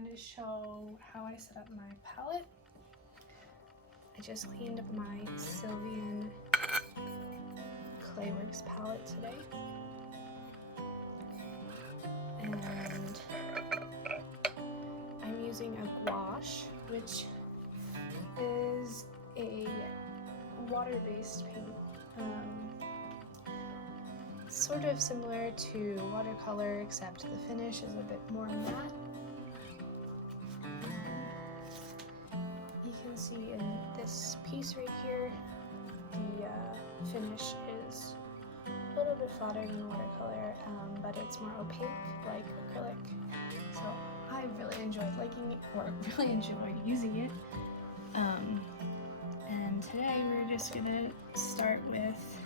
wanted to show how I set up my palette. I just cleaned up my Sylvian Clayworks palette today. And I'm using a gouache, which is a water-based paint. Sort of similar to watercolor, except the finish is a bit more matte. You can see in this piece right here, the finish is a little bit flatter than watercolor, but it's more opaque, like acrylic. So I really enjoyed liking it, or really enjoyed using it. And today we're just gonna start with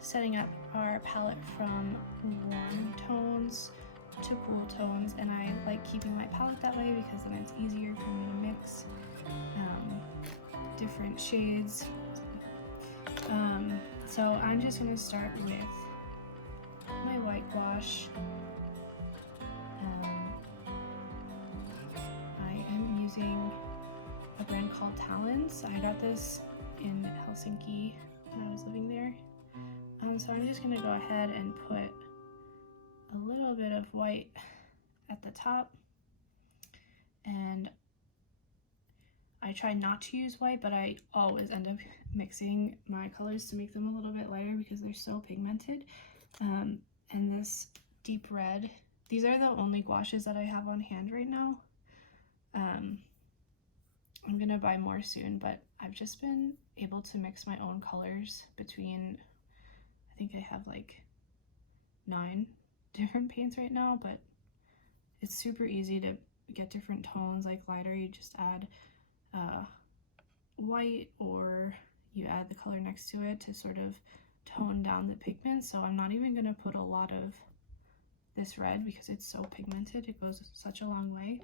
setting up our palette from warm tones to cool tones, and I like keeping my palette that way because then it's easier for me to mix different shades. So I'm just going to start with my white gouache. I am using a brand called Talons. I got this in Helsinki when I was living there. So I'm just going to go ahead and put a little bit of white at the top, and I try not to use white, but I always end up mixing my colors to make them a little bit lighter because they're so pigmented. And this deep red, these are the only gouaches that I have on hand right now. I'm gonna buy more soon, but I've just been able to mix my own colors between, I think I have like 9 different paints right now, but it's super easy to get different tones. Like lighter, you just add white, or you add the color next to it to sort of tone down the pigment. So I'm not even gonna put a lot of this red because it's so pigmented. It goes such a long way.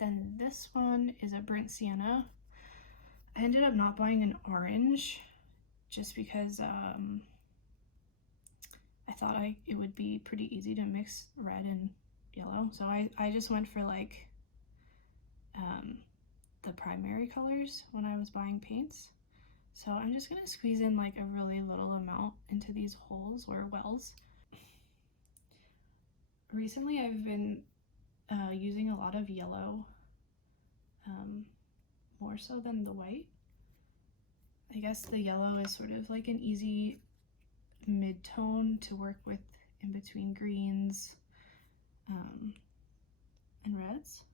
Then this one is a burnt sienna. I ended up not buying an orange just because I thought it would be pretty easy to mix red and yellow. So I just went for like the primary colors when I was buying paints. So I'm just gonna squeeze in like a really little amount into these holes or wells. Recently I've been using a lot of yellow, more so than the white. I guess the yellow is sort of like an easy mid-tone to work with in between greens and reds.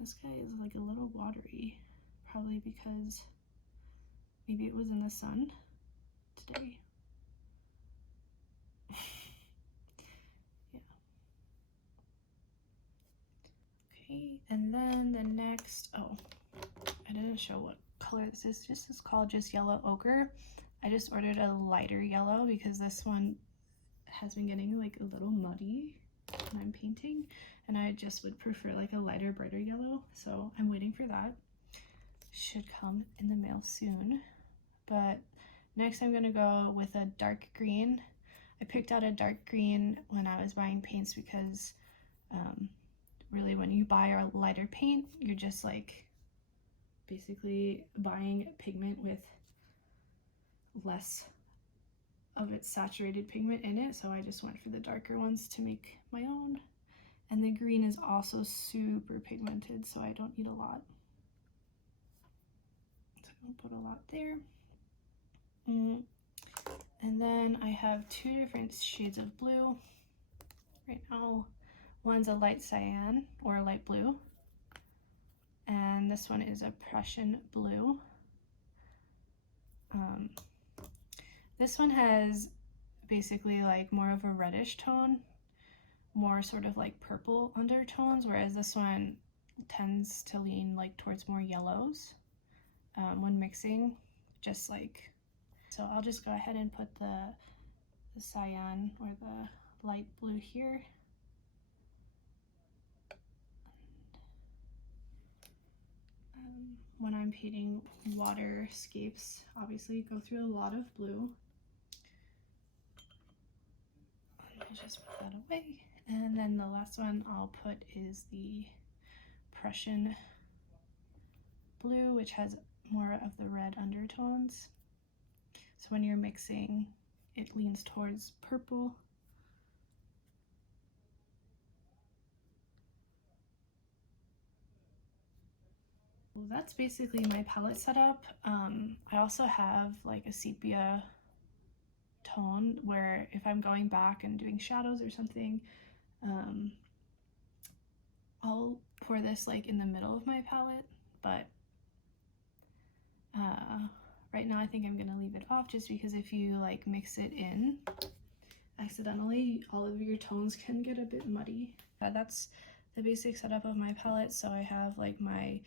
This guy is like a little watery, probably because maybe it was in the sun today. Yeah. Okay, and then the next, oh, I didn't show what color this is. This is called just yellow ochre. I just ordered a lighter yellow because this one has been getting like a little muddy when I'm painting, and I just would prefer like a lighter, brighter yellow. So I'm waiting for that. Should come in the mail soon. But next I'm gonna go with a dark green. I picked out a dark green when I was buying paints because really when you buy a lighter paint, you're just like basically buying pigment with less of its saturated pigment in it. So I just went for the darker ones to make my own. And the green is also super pigmented, so I don't need a lot. So I don't put a lot there. And then I have 2 different shades of blue right now. One's a light cyan or a light blue, and this one is a Prussian blue. This one has basically like more of a reddish tone, more sort of like purple undertones, whereas this one tends to lean like towards more yellows when mixing, just like. So I'll just go ahead and put the cyan or the light blue here. When I'm painting waterscapes, obviously go through a lot of blue. I just put that away. And then the last one I'll put is the Prussian blue, which has more of the red undertones. So when you're mixing, it leans towards purple. Well, that's basically my palette setup. I also have like a sepia tone where if I'm going back and doing shadows or something, I'll pour this like in the middle of my palette, but right now I think I'm gonna leave it off just because if you like mix it in accidentally, all of your tones can get a bit muddy. That's the basic setup of my palette. So I have like my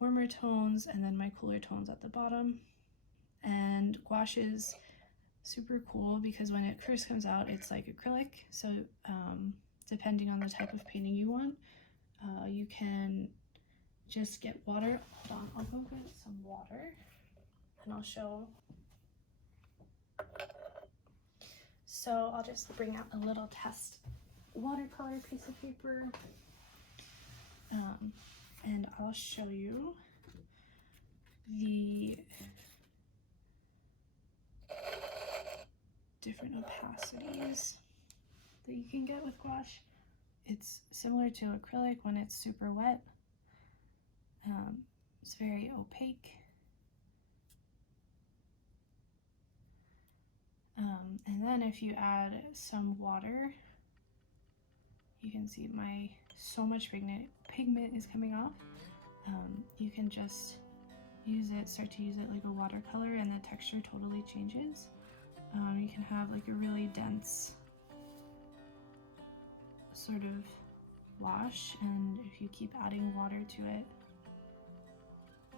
warmer tones and then my cooler tones at the bottom. And gouache is super cool because when it first comes out, it's like acrylic. So depending on the type of painting you want, you can just get water. Hold on, I'll go get some water and I'll show. So I'll just bring out a little test watercolor piece of paper, and I'll show you the different opacities that you can get with gouache. It's similar to acrylic when it's super wet. It's very opaque. And then if you add some water, you can see so much pigment is coming off. You can just start to use it like a watercolor, and the texture totally changes. You can have like a really dense sort of wash, and if you keep adding water to it,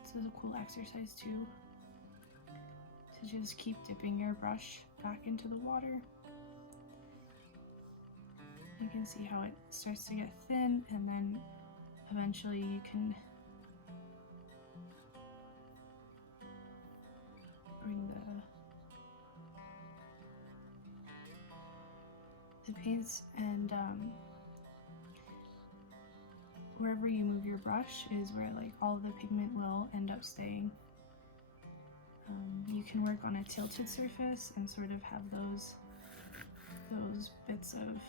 this is a cool exercise too, to just keep dipping your brush back into the water. You can see how it starts to get thin, and then eventually you can bring the paints, and wherever you move your brush is where like all the pigment will end up staying. You can work on a tilted surface and sort of have those bits of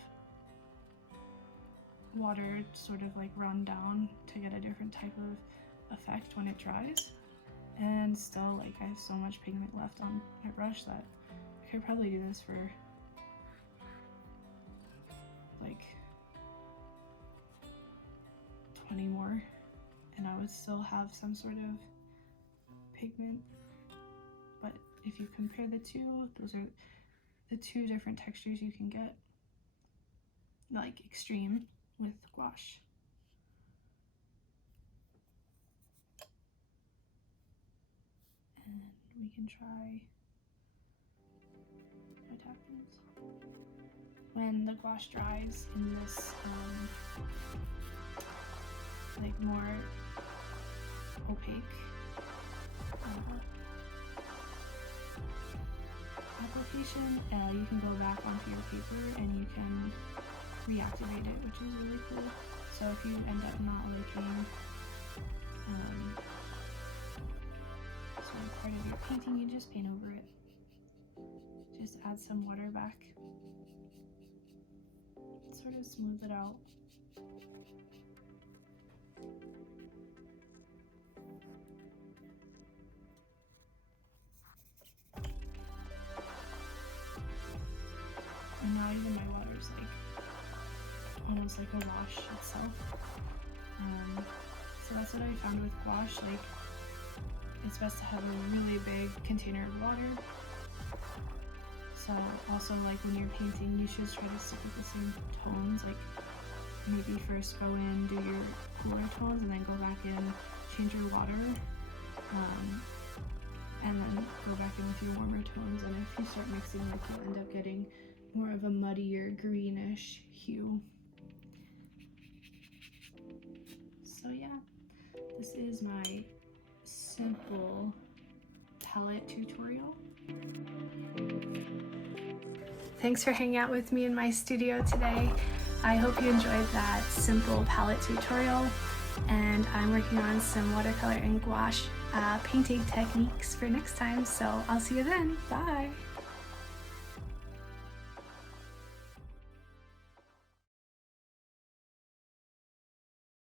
water sort of like run down to get a different type of effect when it dries. And still, like, I have so much pigment left on my brush that I could probably do this for like 20 more and I would still have some sort of pigment. But if you compare the two, those are the two different textures you can get, like extreme with gouache. And we can try what happens when the gouache dries in this like more opaque application. You can go back onto your paper and you can reactivate it, which is really cool. So if you end up not liking sort of part of your painting, you just paint over it. Just add some water back, sort of smooth it out. And now even my water's like almost like a wash itself. So that's what I found with gouache. Like, it's best to have a really big container of water. So also, like, when you're painting, you should try to stick with the same tones. Like, maybe first go in, do your cooler tones, and then go back in, change your water, and then go back in with your warmer tones. And if you start mixing, like, you'll end up getting more of a muddier greenish hue. So yeah, this is my simple palette tutorial. Thanks for hanging out with me in my studio today. I hope you enjoyed that simple palette tutorial, and I'm working on some watercolor and gouache painting techniques for next time, so I'll see you then. Bye!